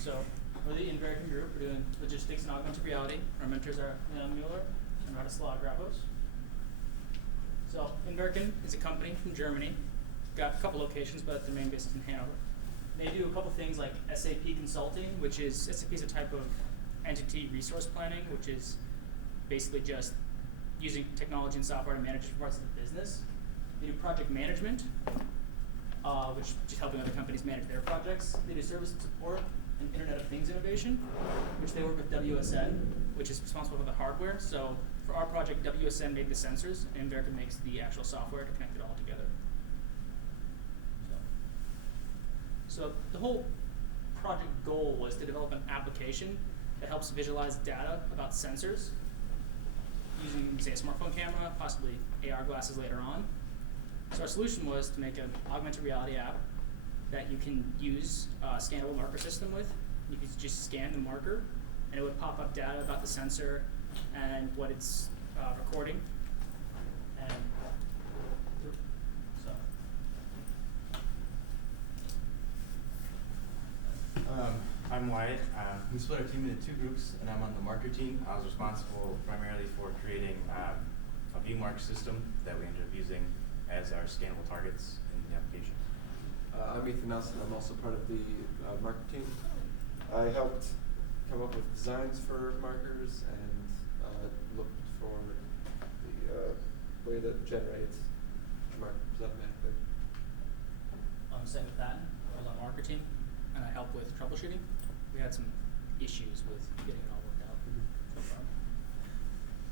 So we're the Inwerken group. We're doing logistics and augmented reality. Our mentors are Leon Mueller and Radislav Grabos. So Inwerken is a company from Germany. Got a couple locations, but their main base is in Hanover. They do a couple things like SAP consulting, which is SAP is a type of entity resource planning, which is basically just using technology and software to manage parts of the business. They do project management, which is just helping other companies manage their projects. They do service and support and Internet of Things innovation, which they work with WSN, which is responsible for the hardware. So for our project, WSN made the sensors, and Inwerken makes the actual software to connect it all together. So the whole project goal was to develop an application that helps visualize data about sensors using, say, a smartphone camera, possibly AR glasses later on. So our solution was to make an augmented reality app that you can use a scannable marker system with. You could just scan the marker, and it would pop up data about the sensor and what it's recording. And so. I'm Wyatt. We split our team into two groups, and I'm on the marker team. I was responsible primarily for creating a ViewMark system that we ended up using as our scannable targets in the application. I'm Ethan Nelson. I'm also part of the marker team. I helped come up with designs for markers and looked for the way that generates markers automatically. Same with that. I was on the marker team, and I helped with troubleshooting. We had some issues with getting it all worked out so far.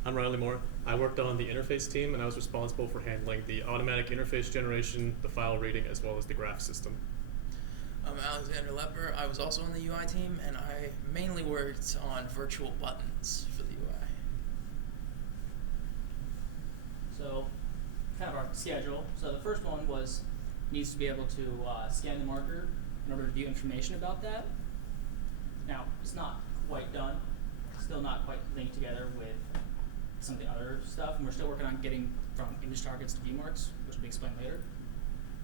I'm Riley Moore. I worked on the interface team, and I was responsible for handling the automatic interface generation, the file reading, as well as the graph system. I'm Alexander Lepper. I was also on the UI team, and I mainly worked on virtual buttons for the UI. So, kind of our schedule. So the first one was needs to be able to scan the marker in order to view information about that. Now, it's not quite done. Still not quite linked together with some of the other stuff, and we're still working on getting from image targets to view marks, which will be explained later.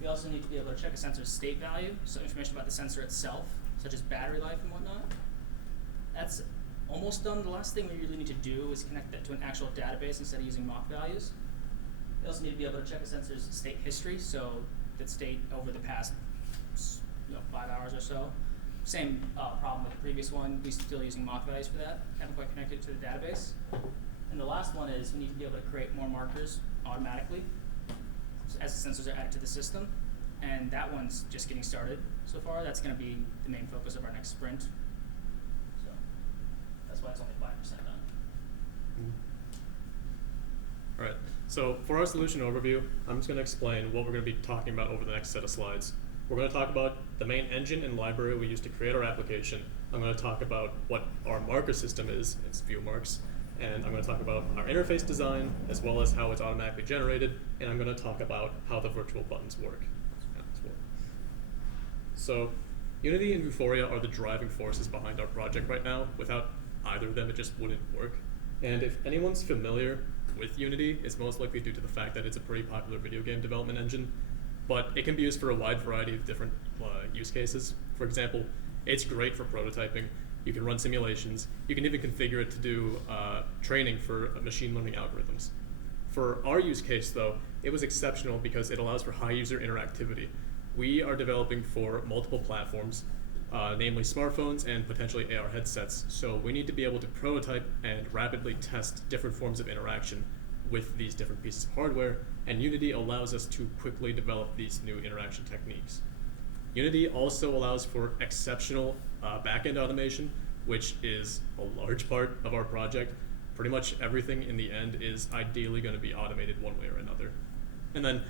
We also need to be able to check a sensor's state value, so information about the sensor itself, such as battery life and whatnot. That's almost done. The last thing we really need to do is connect that to an actual database instead of using mock values. We also need to be able to check a sensor's state history, so that state over the past 5 hours or so. Same problem with the previous one. We're still using mock values for that. Haven't quite connected to the database. And the last one is we need to be able to create more markers automatically as the sensors are added to the system. And that one's just getting started so far. That's going to be the main focus of our next sprint. So that's why it's only 5% done. All right, so for our solution overview, I'm just going to explain what we're going to be talking about over the next set of slides. We're going to talk about the main engine and library we use to create our application. I'm going to talk about what our marker system is, it's ViewMarks, and I'm going to talk about our interface design, as well as how it's automatically generated, and I'm going to talk about how the virtual buttons work. So Unity and Vuforia are the driving forces behind our project right now. Without either of them, it just wouldn't work. And if anyone's familiar with Unity, it's most likely due to the fact that it's a pretty popular video game development engine, but it can be used for a wide variety of different use cases. For example, it's great for prototyping. You can run simulations. You can even configure it to do training for machine learning algorithms. For our use case, though, it was exceptional because it allows for high user interactivity. We are developing for multiple platforms, namely smartphones and potentially AR headsets. So we need to be able to prototype and rapidly test different forms of interaction with these different pieces of hardware, and Unity allows us to quickly develop these new interaction techniques. Unity also allows for exceptional back-end automation, which is a large part of our project. Pretty much everything in the end is ideally going to be automated one way or another. And then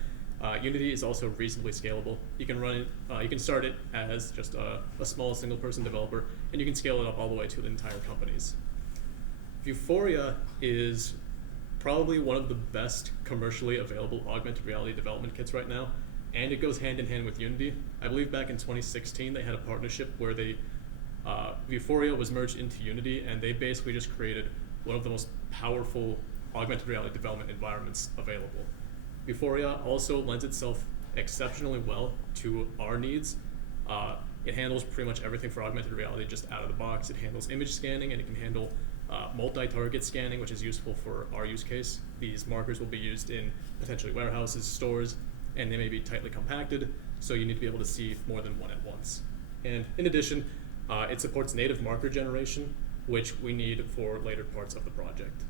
Unity is also reasonably scalable. You can run it, you can start it as just a small single-person developer, and you can scale it up all the way to the entire companies. Vuforia is probably one of the best commercially available augmented reality development kits right now, and it goes hand in hand with Unity. I believe back in 2016 they had a partnership where Vuforia was merged into Unity, and they basically just created one of the most powerful augmented reality development environments available. Vuforia also lends itself exceptionally well to our needs. It handles pretty much everything for augmented reality just out of the box. It handles image scanning, and it can handle multi-target scanning, which is useful for our use case. These markers will be used in potentially warehouses, stores, and they may be tightly compacted, so you need to be able to see more than one at once. And in addition, it supports native marker generation, which we need for later parts of the project.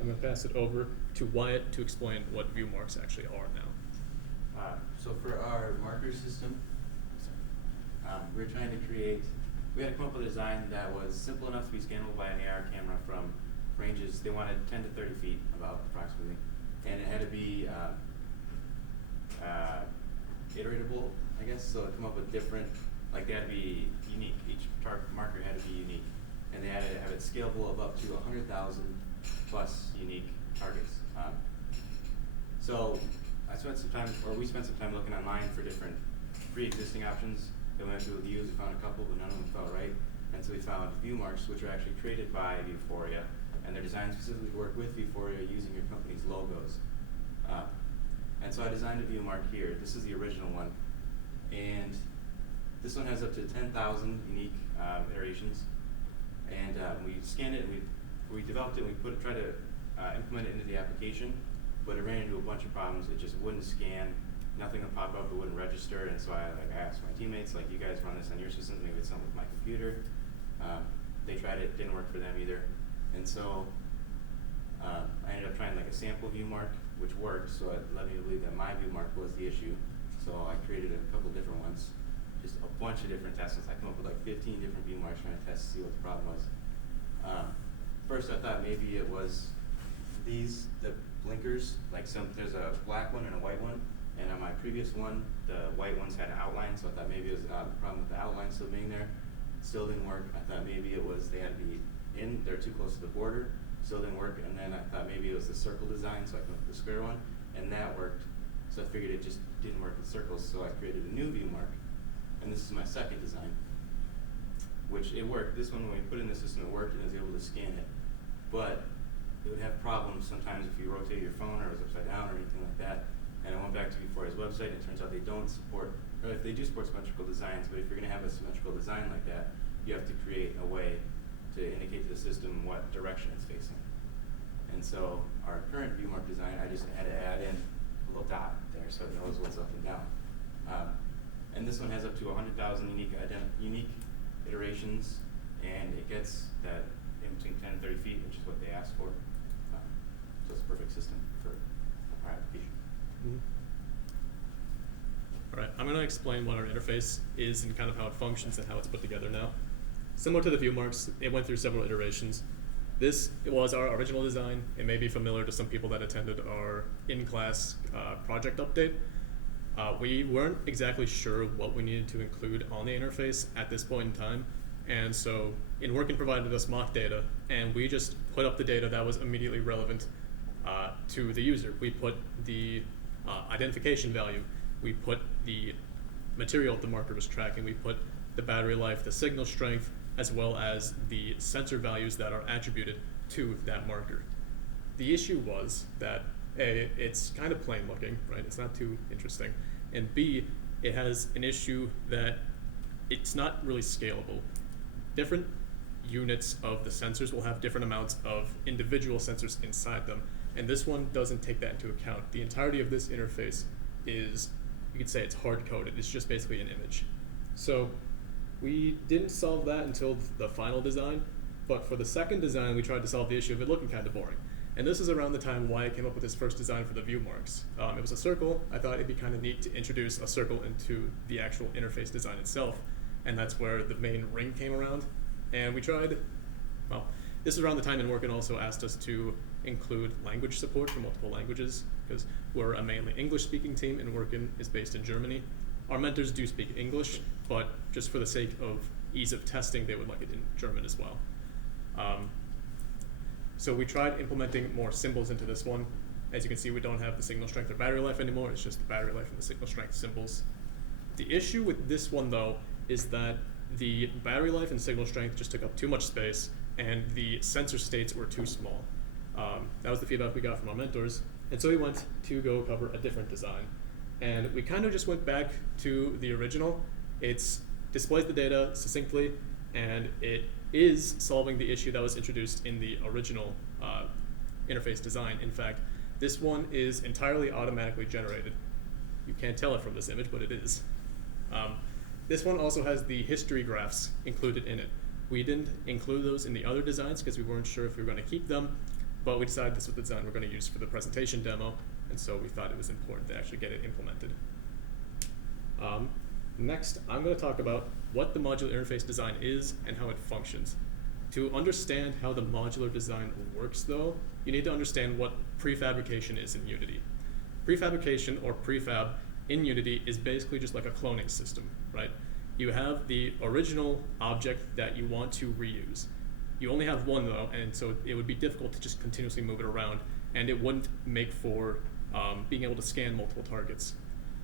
I'm going to pass it over to Wyatt to explain what view marks actually are now. So for our marker system, we're trying to create, we had to come up with a design that was simple enough to be scannable by an AR camera from ranges, they wanted 10 to 30 feet about approximately, and it had to be iteratable, I guess, so it come up with different, like they had to be unique, each marker had to be unique, and they had to have it scalable of up to 100,000 plus unique targets. So we spent some time looking online for different pre-existing options. Then we went through the views, we found a couple, but none of them felt right. And so we found view marks, which are actually created by Vuforia, and they're designed specifically to work with Vuforia using your company's logos. And so I designed a view mark here. This is the original one. And this one has up to 10,000 unique iterations. And we scanned it, and we developed it, and we tried to implement it into the application, but it ran into a bunch of problems. It just wouldn't scan, nothing would pop up, it wouldn't register, and so I asked my teammates, like, you guys run this on your system, maybe it's something with my computer. They tried it, didn't work for them either. And so I ended up trying like a sample view mark, which worked, so it led me to believe that my view mark was the issue. So I created a couple different ones, just a bunch of different tests. I came up with like 15 different view marks trying to test to see what the problem was. First I thought maybe it was the blinkers, like there's a black one and a white one, and on my previous one, the white ones had an outline, so I thought maybe it was the problem with the outline still being there. Still didn't work. I thought maybe it was they had to be they're too close to the border, still didn't work, and then I thought maybe it was the circle design, so I came up with the square one, and that worked. So I figured it just didn't work with circles, so I created a new view mark, and this is my second design, which it worked. This one, when we put it in the system, it worked, and I was able to scan it. But it would have problems sometimes if you rotate your phone or it was upside down or anything like that. And I went back to Vuforia's website, and it turns out they don't support, or if they do support symmetrical designs, but if you're going to have a symmetrical design like that, you have to create a way to indicate to the system what direction it's facing. And so our current view mark design, I just had to add in a little dot there so it knows what's up and down. And this one has up to 100,000 unique iterations, and it gets that in between 10 and 30 feet, which is what they asked for. So it's a perfect system for our application. Mm-hmm. All right, I'm going to explain what our interface is and kind of how it functions and how it's put together now. Similar to the view marks, it went through several iterations. This was our original design. It may be familiar to some people that attended our in-class project update. We weren't exactly sure what we needed to include on the interface at this point in time, and so Inwerken provided us mock data, and we just put up the data that was immediately relevant to the user. We put the identification value, we put the material the marker was tracking, we put the battery life, the signal strength, as well as the sensor values that are attributed to that marker. The issue was that A, it's kind of plain looking, right? It's not too interesting. And B, it has an issue that it's not really scalable. Different units of the sensors will have different amounts of individual sensors inside them, and this one doesn't take that into account. The entirety of this interface is, you could say it's hard-coded. It's just basically an image. So we didn't solve that until the final design, but for the second design, we tried to solve the issue of it looking kind of boring. And this is around the time Wyatt came up with his first design for the view marks. It was a circle. I thought it'd be kind of neat to introduce a circle into the actual interface design itself, and that's where the main ring came around. And we tried, well, this is around the time Inwerken also asked us to include language support for multiple languages, because we're a mainly English-speaking team, and Inwerken is based in Germany. Our mentors do speak English, but just for the sake of ease of testing, they would like it in German as well. So we tried implementing more symbols into this one. As you can see, we don't have the signal strength or battery life anymore. It's just the battery life and the signal strength symbols. The issue with this one, though, is that the battery life and signal strength just took up too much space, and the sensor states were too small. That was the feedback we got from our mentors, and so we went to go cover a different design. And we kind of just went back to the original. It's displays the data succinctly, and it is solving the issue that was introduced in the original interface design. In fact, this one is entirely automatically generated. You can't tell it from this image, but it is. This one also has the history graphs included in it. We didn't include those in the other designs because we weren't sure if we were going to keep them, but we decided this was the design we're going to use for the presentation demo, and so we thought it was important to actually get it implemented. Next, I'm going to talk about what the modular interface design is and how it functions. To understand how the modular design works, though, you need to understand what prefabrication is in Unity. Prefabrication, or prefab, in Unity is basically just like a cloning system, right? You have the original object that you want to reuse. You only have one, though, and so it would be difficult to just continuously move it around, and it wouldn't make for being able to scan multiple targets.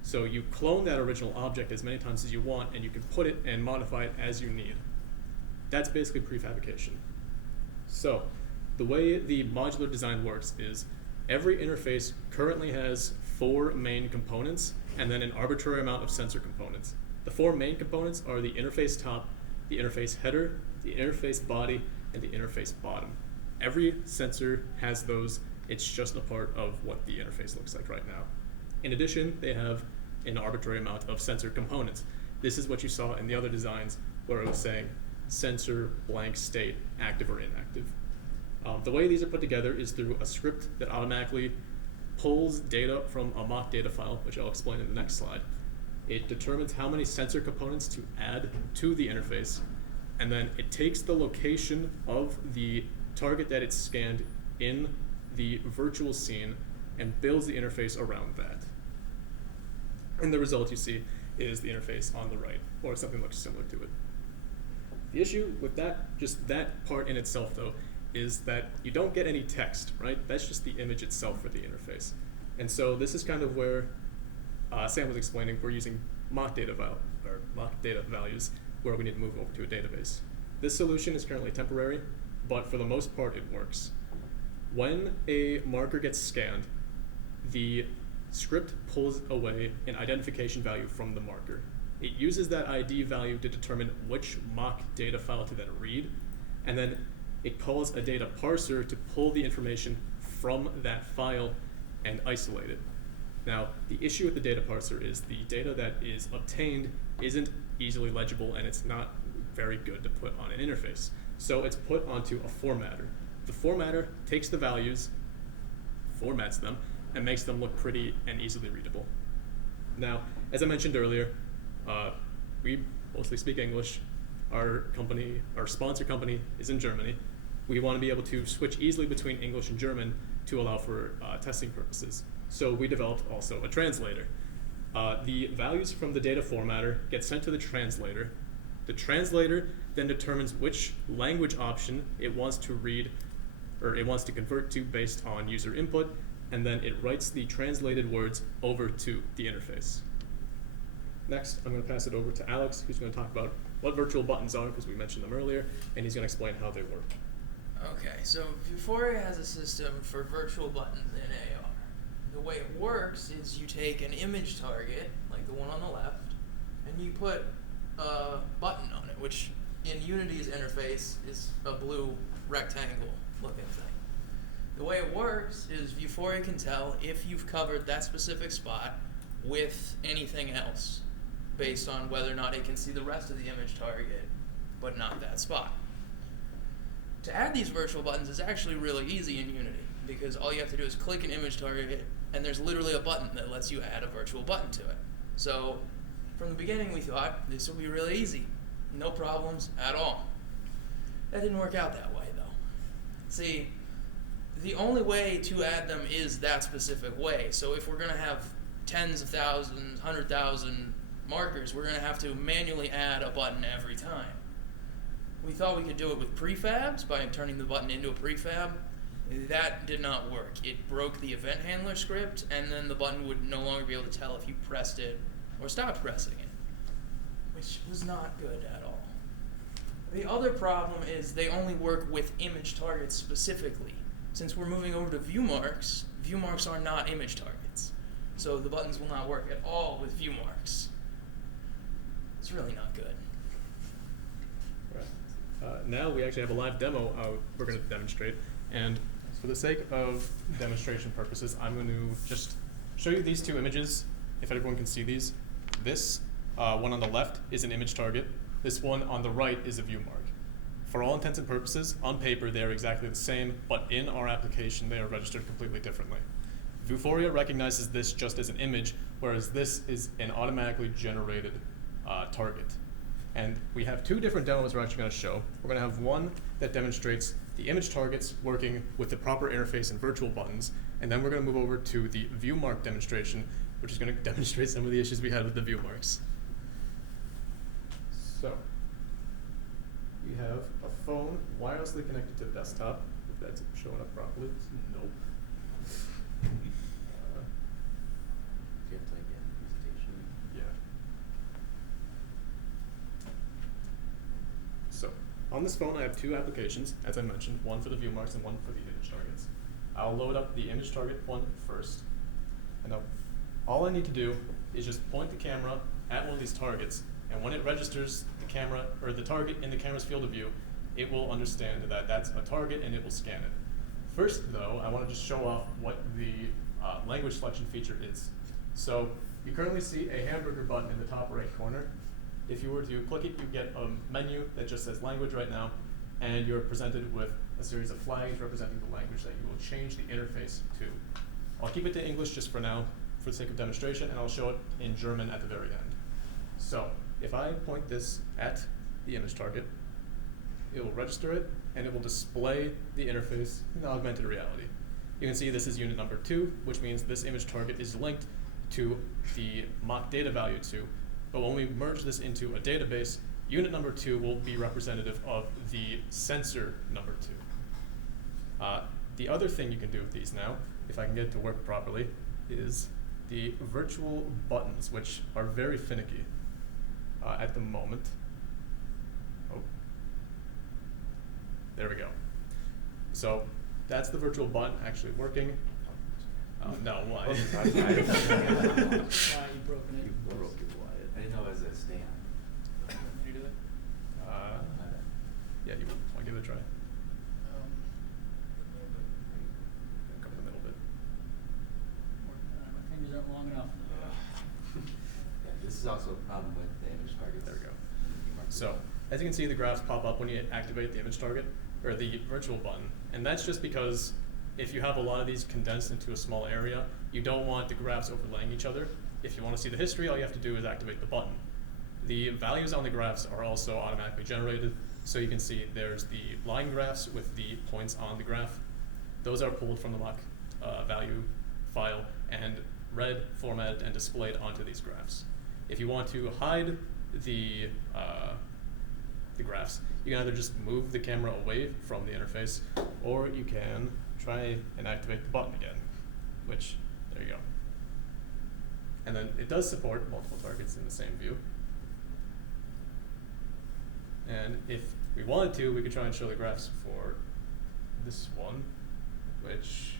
So you clone that original object as many times as you want, and you can put it and modify it as you need. That's basically prefabrication. So the way the modular design works is every interface currently has 4 main components and then an arbitrary amount of sensor components. The 4 main components are the interface top, the interface header, the interface body, and the interface bottom. Every sensor has those. It's just a part of what the interface looks like right now. In addition, they have an arbitrary amount of sensor components. This is what you saw in the other designs where it was saying sensor blank state, active or inactive. The way these are put together is through a script that automatically pulls data from a mock data file, which I'll explain in the next slide. It determines how many sensor components to add to the interface, and then it takes the location of the target that it's scanned in the virtual scene and builds the interface around that. And the result you see is the interface on the right, or something looks similar to it. The issue with that, just that part in itself though, is that you don't get any text, right? That's just the image itself for the interface. And so this is kind of where Sam was explaining we're using mock data values where we need to move over to a database. This solution is currently temporary, but for the most part it works. When a marker gets scanned, the script pulls away an identification value from the marker. It uses that ID value to determine which mock data file to then read, and then it calls a data parser to pull the information from that file and isolate it. Now, the issue with the data parser is the data that is obtained isn't easily legible, and it's not very good to put on an interface. So it's put onto a formatter. The formatter takes the values, formats them, and makes them look pretty and easily readable. Now, as I mentioned earlier, we mostly speak English. Our sponsor company is in Germany. We want to be able to switch easily between English and German to allow for testing purposes. So we developed also a translator. The values from the data formatter get sent to the translator. The translator then determines which language option it wants to read, or it wants to convert to based on user input, and then it writes the translated words over to the interface. Next, I'm going to pass it over to Alex, who's going to talk about what virtual buttons are, because we mentioned them earlier, and he's going to explain how they work. Okay, so Vuforia has a system for virtual buttons in AR. The way it works is you take an image target, like the one on the left, and you put a button on it, which in Unity's interface is a blue rectangle looking thing. The way it works is Vuforia can tell if you've covered that specific spot with anything else, based on whether or not it can see the rest of the image target, but not that spot. To add these virtual buttons is actually really easy in Unity, because all you have to do is click an image target, and there's literally a button that lets you add a virtual button to it. So from the beginning we thought this will be really easy, no problems at all. That didn't work out that way though. See, the only way to add them is that specific way. So if we're going to have tens of thousands, 100,000 markers, we're going to have to manually add a button every time. We thought we could do it with prefabs by turning the button into a prefab. That did not work. It broke the event handler script, and then the button would no longer be able to tell if you pressed it or stopped pressing it, which was not good at all. The other problem is they only work with image targets specifically. Since we're moving over to view marks are not image targets. So the buttons will not work at all with view marks. It's really not good. now we actually have a live demo we're going to demonstrate. And for the sake of demonstration purposes, I'm going to just show you these two images, if everyone can see these. This one on the left is an image target. This one on the right is a view mark. For all intents and purposes, on paper they are exactly the same, but in our application they are registered completely differently. Vuforia recognizes this just as an image, whereas this is an automatically generated target. And we have two different demos we're actually going to show. We're going to have one that demonstrates the image targets working with the proper interface and virtual buttons, and then we're going to move over to the view mark demonstration, which is going to demonstrate some of the issues we had with the view marks. So, we have a phone wirelessly connected to the desktop, if that's showing up properly. Nope. Do you have to like get a presentation? Yeah. So, on this phone I have two applications, as I mentioned, one for the view marks and one for the image targets. I'll load up the image target one first. And now, all I need to do is just point the camera at one of these targets, and when it registers the camera, or the target in the camera's field of view, it will understand that that's a target and it will scan it. First though, I want to just show off what the language selection feature is. So, you currently see a hamburger button in the top right corner. If you were to click it, you get a menu that just says language right now, and you're presented with a series of flags representing the language that you will change the interface to. I'll keep it to English just for now, for the sake of demonstration, and I'll show it in German at the very end. So, if I point this at the image target, it will register it, and it will display the interface in augmented reality. You can see this is unit number 2, which means this image target is linked to the mock data value 2. But when we merge this into a database, unit number 2 will be representative of the sensor number 2. The other thing you can do with these now, if I can get it to work properly, is the virtual buttons, which are very finicky at the moment. Oh, there we go. So that's the virtual button actually working. No, why? Why you broken it? You broke it, Wyatt. I didn't know it was a stand. Can you do it? Yeah, you will. I'll give it a try. Come in the middle bit. My fingers aren't long enough. Yeah, this is also a problem with the image targets. There we go. So, as you can see, the graphs pop up when you activate the image target, or the virtual button. And that's just because if you have a lot of these condensed into a small area, you don't want the graphs overlaying each other. If you want to see the history, all you have to do is activate the button. The values on the graphs are also automatically generated, so you can see there's the line graphs with the points on the graph. Those are pulled from the mock value file and read, formatted, and displayed onto these graphs. If you want to hide the graphs, you can either just move the camera away from the interface, or you can try and activate the button again, which, there you go. And then it does support multiple targets in the same view. And if we wanted to, we could try and show the graphs for this one, which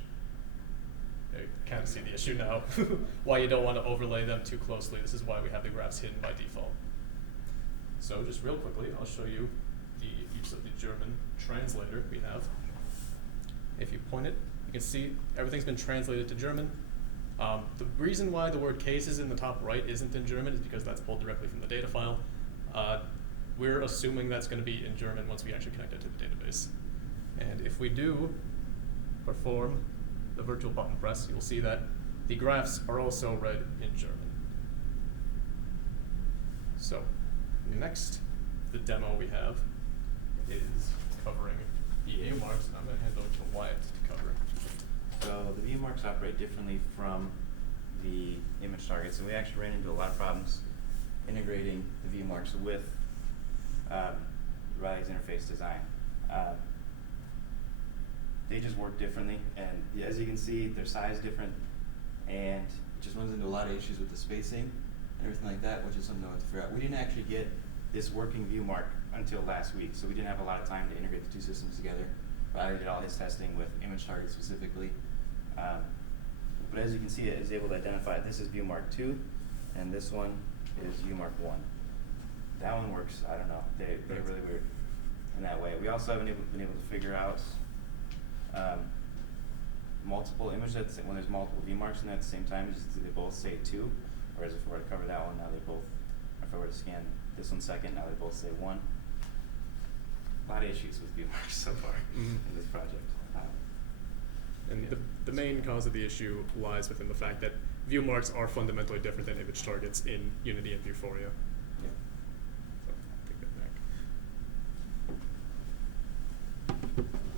you kind of see the issue now, why you don't want to overlay them too closely. This is why we have the graphs hidden by default. So just real quickly, I'll show you the use of the German translator we have. If you point it, you can see everything's been translated to German. The reason why the word case is in the top right isn't in German is because that's pulled directly from the data file. We're assuming that's going to be in German once we actually connect it to the database. And if we do perform the virtual button press, you'll see that the graphs are also read in German. So, next, the demo we have is covering the view marks, and I'm going to hand over to Wyatt to cover. So the view marks operate differently from the image targets, and we actually ran into a lot of problems integrating the view marks with Riley's interface design. They just work differently, and as you can see, their size different, and it just runs into a lot of issues with the spacing and everything like that, which is something I want to figure out. We didn't actually get this working view mark until last week, so we didn't have a lot of time to integrate the two systems together. Riley did all his testing with image targets specifically. But as you can see, it is able to identify this is view mark 2, and this one is view mark 1. That one works, I don't know, they're really weird. in that way. We also haven't been able to figure out multiple images when there's multiple view marks in there at the same time. Do they both say 2? Whereas if we were to cover that one, now they both, or if I were to scan this one second, now they both say 1. A lot of issues with view marks so far in this project. And Yeah. the main cause of the issue lies within the fact that view marks are fundamentally different than image targets in Unity and Vuforia. Yeah. So, take that back.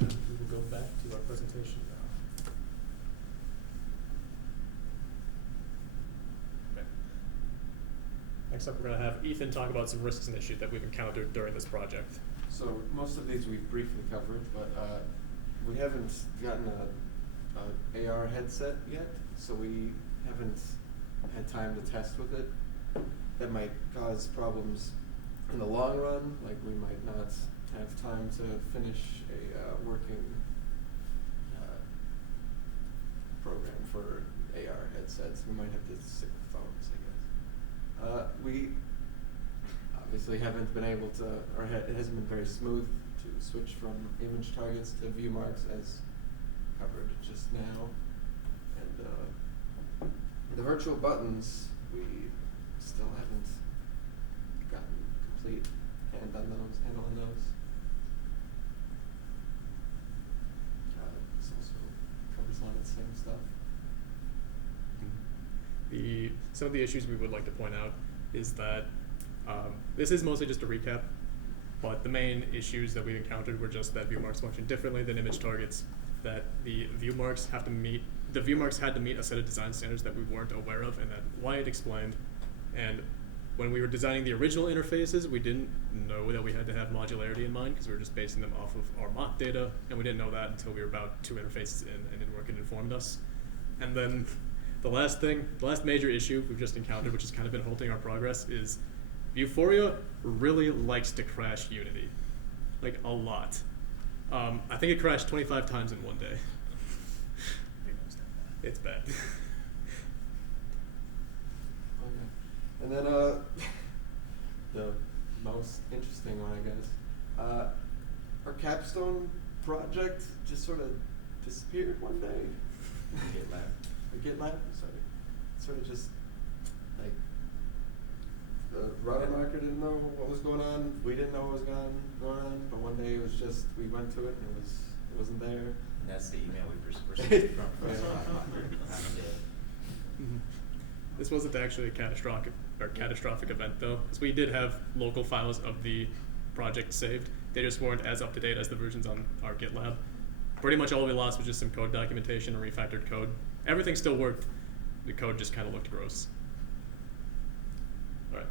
We will go back to our presentation now. Okay. Next up, we're going to have Ethan talk about some risks and issues that we've encountered during this project. So most of these we've briefly covered, but we haven't gotten a AR headset yet, so we haven't had time to test with it. That might cause problems in the long run, like we might not have time to finish a working program for AR headsets. We might have to stick with phones, I guess. We obviously haven't been able to, or it hasn't been very smooth to switch from image targets to view marks as covered just now. And the virtual buttons, we still haven't gotten complete handle on those. This also covers a lot of the same stuff. Some of the issues we would like to point out is that this is mostly just a recap, but the main issues that we encountered were just that view marks function differently than image targets, that the view marks had to meet a set of design standards that we weren't aware of, and that Wyatt explained. And when we were designing the original interfaces, we didn't know that we had to have modularity in mind because we were just basing them off of our mock data, and we didn't know that until we were about 2 interfaces in, and Inwerken informed us. And then the last major issue we've just encountered, which has kind of been halting our progress, is Vuforia really likes to crash Unity, like a lot. I think it crashed 25 times in one day. It's bad. Okay. And then the most interesting one, I guess. Our capstone project just sort of disappeared one day. GitLab, sorry. Sort of just like the router marker didn't know what was going on. We didn't know what was going on. But one day it was just, we went to it and it wasn't there. And that's the email we received from This wasn't actually a catastrophic event though, because we did have local files of the project saved. They just weren't as up to date as the versions on our GitLab. Pretty much all we lost was just some code documentation and refactored code. Everything still worked. The code just kind of looked gross. All right.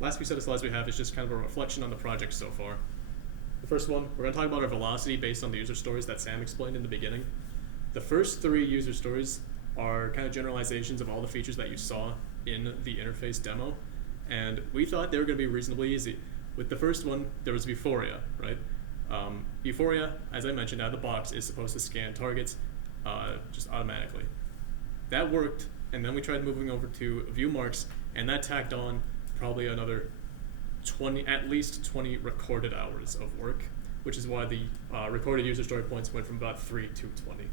Last few set of slides we have is just kind of a reflection on the project so far. The first one, we're going to talk about our velocity based on the user stories that Sam explained in the beginning. The first 3 user stories are kind of generalizations of all the features that you saw in the interface demo, and we thought they were going to be reasonably easy. With the first one, there was Vuforia, right? Vuforia, as I mentioned, out of the box is supposed to scan targets just automatically. That worked, and then we tried moving over to view marks, and that tacked on probably another at least 20 recorded hours of work, which is why the recorded user story points went from about 3 to 20.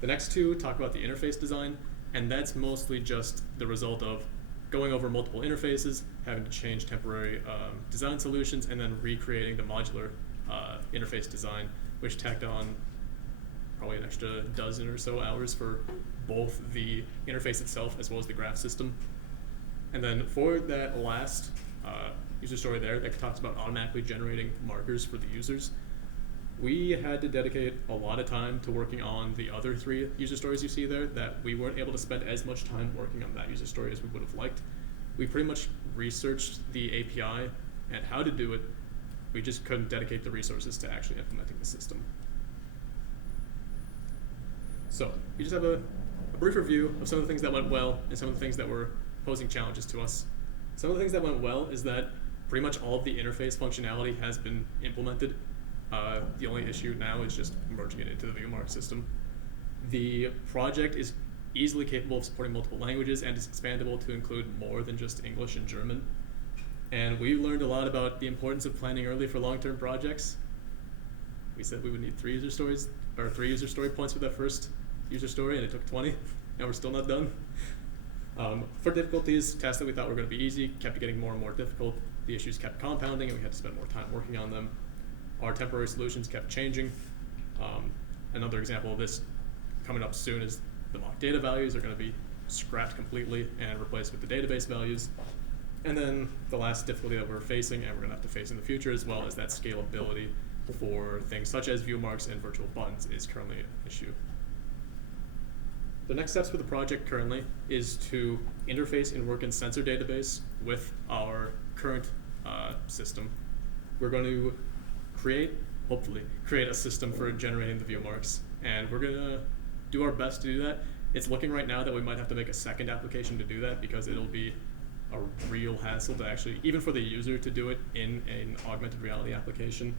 The next 2 talk about the interface design, and that's mostly just the result of going over multiple interfaces, having to change temporary design solutions, and then recreating the modular interface design, which tacked on probably an extra dozen or so hours for both the interface itself as well as the graph system. And then for that last user story there that talks about automatically generating markers for the users, we had to dedicate a lot of time to working on the other 3 user stories you see there that we weren't able to spend as much time working on that user story as we would have liked. We pretty much researched the API and how to do it. We just couldn't dedicate the resources to actually implementing the system. So we just have a brief review of some of the things that went well and some of the things that were posing challenges to us. Some of the things that went well is that pretty much all of the interface functionality has been implemented. The only issue now is just merging it into the ViewMark system. The project is easily capable of supporting multiple languages and is expandable to include more than just English and German. And we learned a lot about the importance of planning early for long-term projects. we said we would need 3 user stories, or 3 user story points for that first user story, and it took 20, and we're still not done. For difficulties, tasks that we thought were going to be easy kept getting more and more difficult. The issues kept compounding, and we had to spend more time working on them. Our temporary solutions kept changing. Another example of this coming up soon is the mock data values are going to be scrapped completely and replaced with the database values. And then the last difficulty that we're facing, and we're going to have to face in the future as well, is that scalability for things such as view marks and virtual buttons is currently an issue. The next steps for the project currently is to interface Inwerken's sensor database with our current system. We're going to hopefully create a system for generating the view marks, and we're going to do our best to do that. It's looking right now that we might have to make a second application to do that, because it'll be a real hassle to actually, even for the user, to do it in an augmented reality application.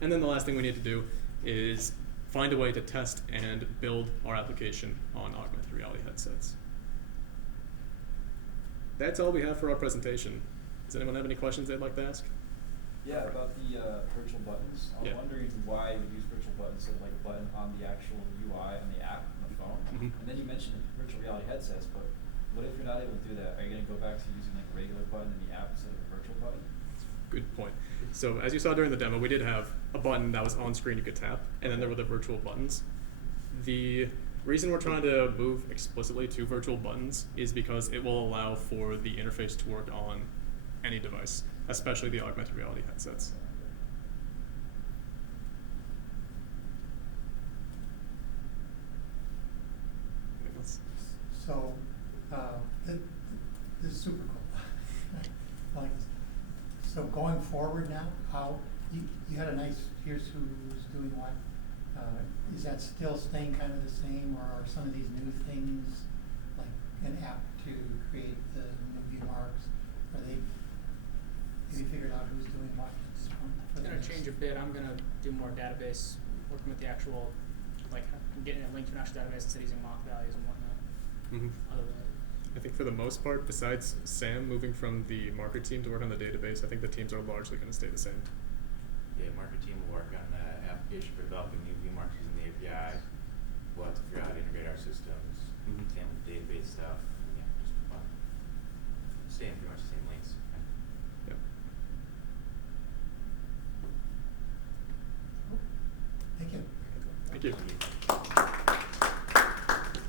And then the last thing we need to do is find a way to test and build our application on augmented reality headsets. That's all we have for our presentation. Does anyone have any questions they'd like to ask? Yeah, about the virtual buttons. I'm Yeah. wondering why you would use virtual buttons instead of like a button on the actual UI on the app on the phone. Mhm. And then you mentioned virtual reality headsets, but what if you're not able to do that? Are you going to go back to using like a regular button in the app instead of a virtual button? Good point. So as you saw during the demo, we did have a button that was on screen you could tap, and then there were the virtual buttons. The reason we're trying to move explicitly to virtual buttons is because it will allow for the interface to work on any device, especially the augmented reality headsets. Anything else? So, this is super cool. Like, so going forward now, how, you had a nice, here's who's doing what. Is that still staying kind of the same, or are some of these new things, like an app to create the new view marks, are they, have you figured out who's doing what? It's gonna change a bit. I'm gonna do more database, working with the actual, like getting a link to an actual database instead of using mock values and whatnot. Mhm. Other than I think for the most part, besides Sam moving from the marker team to work on the database, I think the teams are largely going to stay the same. Yeah, market team will work on the application for developing new view marks using the API. We'll have to figure out how to integrate our systems, handle the database stuff,